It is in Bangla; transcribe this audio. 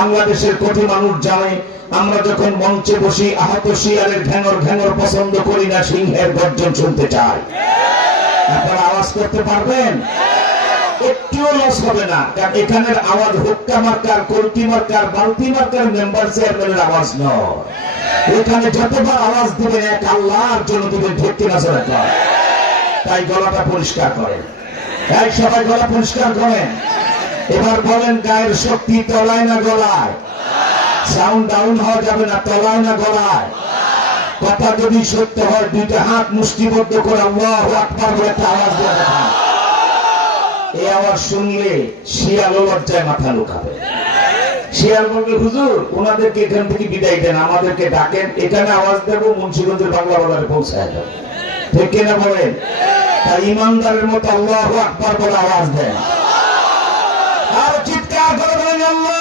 বাংলাদেশের কোটি মানুষ জানে আমরা যখন মঞ্চে বসি আহত শিয়ালের ঘ্যাঙর ঘ্যাঙর পছন্দ করি না, সিংহের গর্জন শুনতে চাই। আপনারা আওয়াজ করতে পারবেন? একটুও লস হবে না, কারণ এখানের আওয়াজ হুক্কা মার্কার, কলকি মার্কার, বালতি মার্কার মেম্বার চেয়ারম্যানের আওয়াজ নয়। এখানে যতবার আওয়াজ দিবেন এক আল্লাহর জন্য দিবেন, ঠিক কিনা জোরে কর। তাই গলাটা পরিষ্কার করেন, তাই সবাই গলা পরিষ্কার করেন। এবার বলেন গায়ের শক্তি তলায় না গলায়? সাউন্ড ডাউন হওয়া যাবে না, তলায় না গলায়? কথা যদি সত্য হয় দুইটা হাত মুষ্টিবদ্ধ করে আল্লাহু আকবার বলে একটা আওয়াজ দিয়ে দেখান। এই আওয়াজ শুনলে শিয়াল লজ্জায় মাথা লুকাবে। শিয়াল বলবে হুজুর ওনাদেরকে এখান থেকে বিদায় দেন, আমাদেরকে ডাকেন, এখানে আওয়াজ দেবো, মুন্সিগঞ্জের বাংলা বাজারে পৌঁছায় দেবো, ঠিক কিনা বলেন? তাই ইমানদারের মতো আল্লাহু আকবার বলে আওয়াজ দেন, আর চিৎকার করে বলেন আল্লাহ